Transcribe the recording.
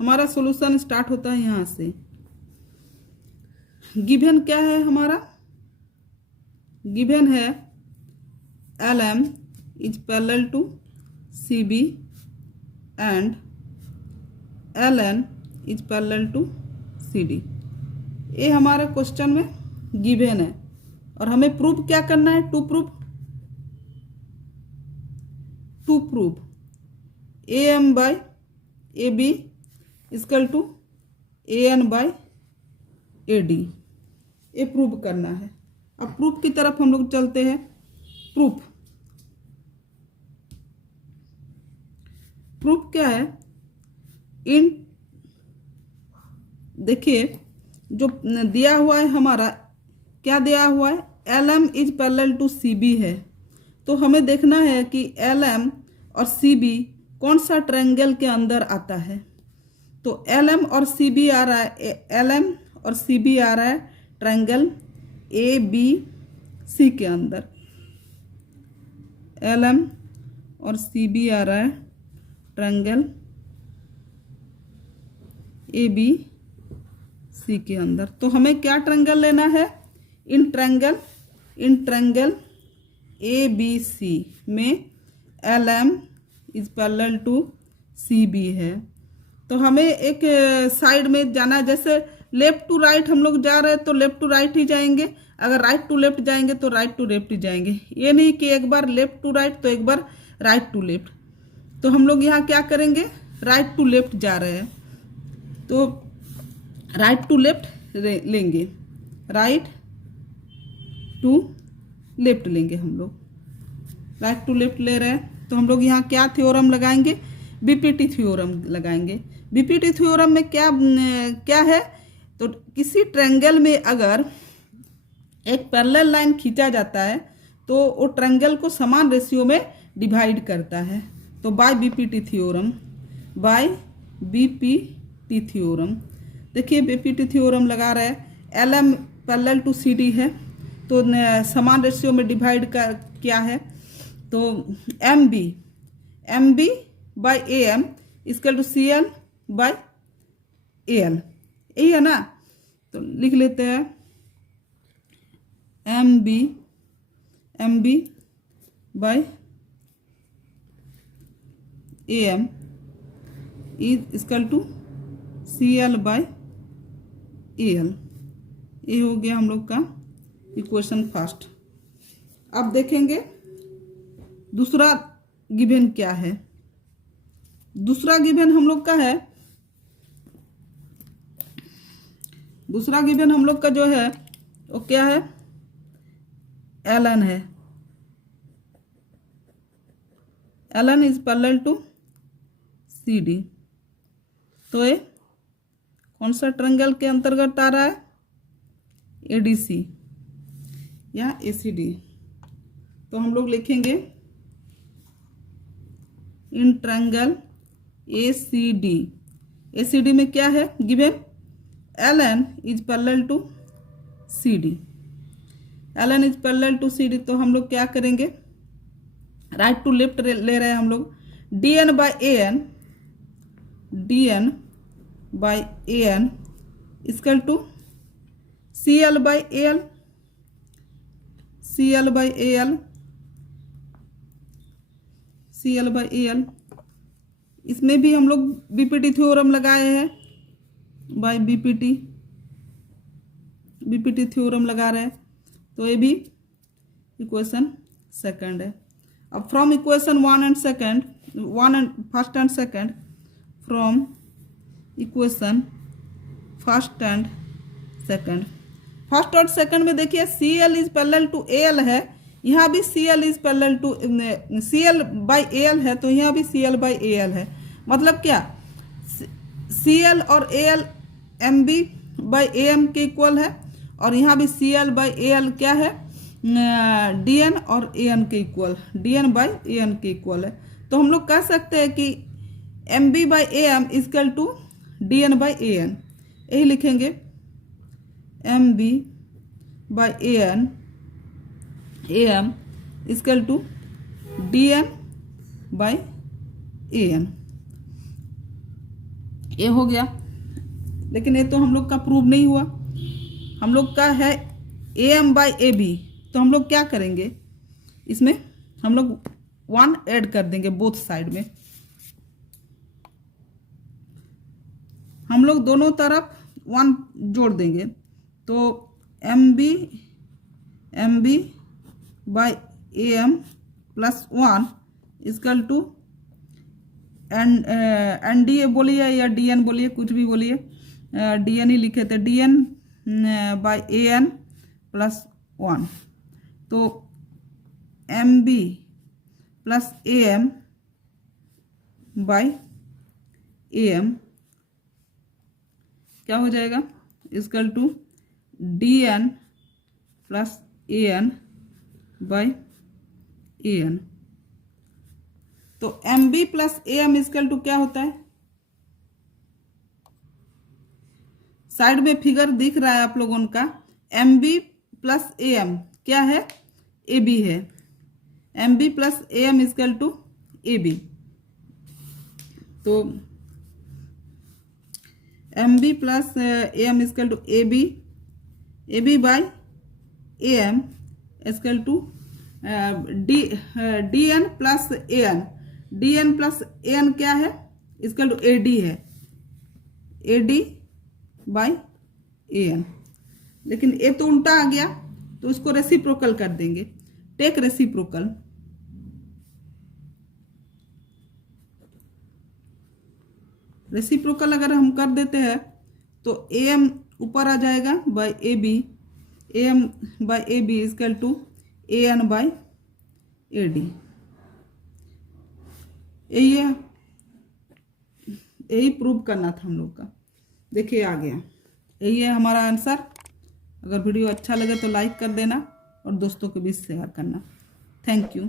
हमारा solution start होता है यहाँ से। गिवन क्या है हमारा? गिवन है LM is parallel to CB and LN is parallel to CD। ये हमारे क्वेश्चन में गिवन है और हमें प्रूव क्या करना है? To prove AM by AB equal to AN by AD, ये प्रूव करना है। अब प्रूफ की तरफ हम लोग चलते हैं। प्रूफ क्या है? इन देखिए जो दिया हुआ है हमारा, क्या दिया हुआ है? LM is parallel to CB है, तो हमें देखना है कि LM और CB कौन सा ट्रायंगल के अंदर आता है। तो LM और CB आ रहा है, LM और CB आ रहा है ट्रायंगल ABC के अंदर। LM और CB आ रहा है ट्रायंगल ABC के अंदर। तो हमें क्या ट्रायंगल लेना है? इन ट्रायंगल ABC में LM is parallel to CB है। तो हमें एक साइड में जाना है, जैसे लेफ्ट टू राइट हम लोग जा रहे हैं तो लेफ्ट टू राइट ही जाएंगे, अगर राइट टू लेफ्ट जाएंगे तो राइट टू लेफ्ट ही जाएंगे। ये नहीं कि एक बार लेफ्ट टू राइट तो एक बार राइट टू लेफ्ट। तो हम लोग यहाँ क्या करेंगे? राइट टू लेफ्ट जा रहे हैं तो राइट टू लेफ्ट लेंगे, राइट टू लेफ्ट लेंगे। हम लोग राइट टू लेफ्ट ले रहे हैं तो हम लोग यहाँ क्या थ्योरम लगाएंगे? बीपीटी थ्योरम लगाएंगे। बीपीटी थ्योरम में क्या है? तो किसी ट्रायंगल में अगर एक पैरेलल लाइन खींचा जाता है तो वो ट्रायंगल को समान रेशियो में डिवाइड करता है। तो बाय बीपीटी थ्योरम देखिए बीपीटी थ्योरम लगा रहा है। LM पैरेलल टू CD है तो समान रेशियो में डिवाइड क्या है? तो MB by AM equal to CL by AL, यही है ना। तो लिख लेते हैं MB by AM is equal to CL by AL। ये हो गया हम लोग का इक्वेशन फर्स्ट। अब देखेंगे दूसरा गिवन क्या है। दूसरा गिवन हम लोग का है, दूसरा गिवन हम लोग का जो है वो क्या है? LN है। LN is parallel to CD। तो ये कौन सा ट्रायंगल के अंतर्गत आ रहा है? ADC या ACD। तो हम लोग लिखेंगे इन ट्रायंगल ACD में क्या है given? LN is parallel to CD। LN is parallel to CD तो हम लोग क्या करेंगे? राइट टू लेफ्ट ले रहे हैं हम लोग। DN by AN equal to CL by AL। इसमें भी हम लोग बीपीटी थ्योरम लगाए हैं, बाय बीपीटी थ्योरम लगा रहे हैं। तो ये भी इक्वेशन सेकंड है। अब from equation first and second, from equation first and second, first और सेकंड में देखिए CL is parallel to AL है, यहाँ भी CL is parallel to CL by AL है, तो यहाँ भी CL बाय AL है। मतलब क्या? CL और AL MB बाय AM के इक्वल है और यहाँ भी CL बाय AL क्या है? DN और AN के इक्वल, DN बाय AN के इक्वल है। तो हम लोग कह सकते हैं कि MB by AM equal to DN by AN, यही लिखेंगे MB by AM equal to DN by AN। ए हो गया, लेकिन ये तो हम लोग का प्रूव नहीं हुआ। हम लोग का है A M by A B, तो हम लोग क्या करेंगे, इसमें हम लोग 1 ऐड कर देंगे बोथ साइड में। हम लोग दोनों तरफ 1 जोड़ देंगे, तो M B by A M plus 1 equal to N D A बोलिए या डी एन बोलिए, कुछ भी बोलिए, डी एन ही लिखे थे, D N by A N plus 1। तो M B plus A M by A M क्या हो जाएगा, equal to D N plus A N by A N. तो M B plus A M is equal to क्या होता है, side में figure दिख रहा है आप लोगों का, M B plus A M क्या है, ए बी है, M B plus A M is equal to A B. तो M B plus A M is equal to A B by A M is equal to D N plus A N, D N plus A N क्या है, is equal to A D है, A D by A N. लेकिन A तो उल्टा आ गया, तो उसको reciprocal कर देंगे, टेक रेसिप्रोकल। रेसिप्रोकल अगर हम कर देते हैं तो ए एम ऊपर आ जाएगा by A B, A M by A B equal to A N by A D. यही प्रूव करना था हम लोग का। देखिए आ गया, यही है हमारा आंसर। अगर वीडियो अच्छा लगे तो लाइक कर देना और दोस्तों के बीच शेयर करना। Thank you.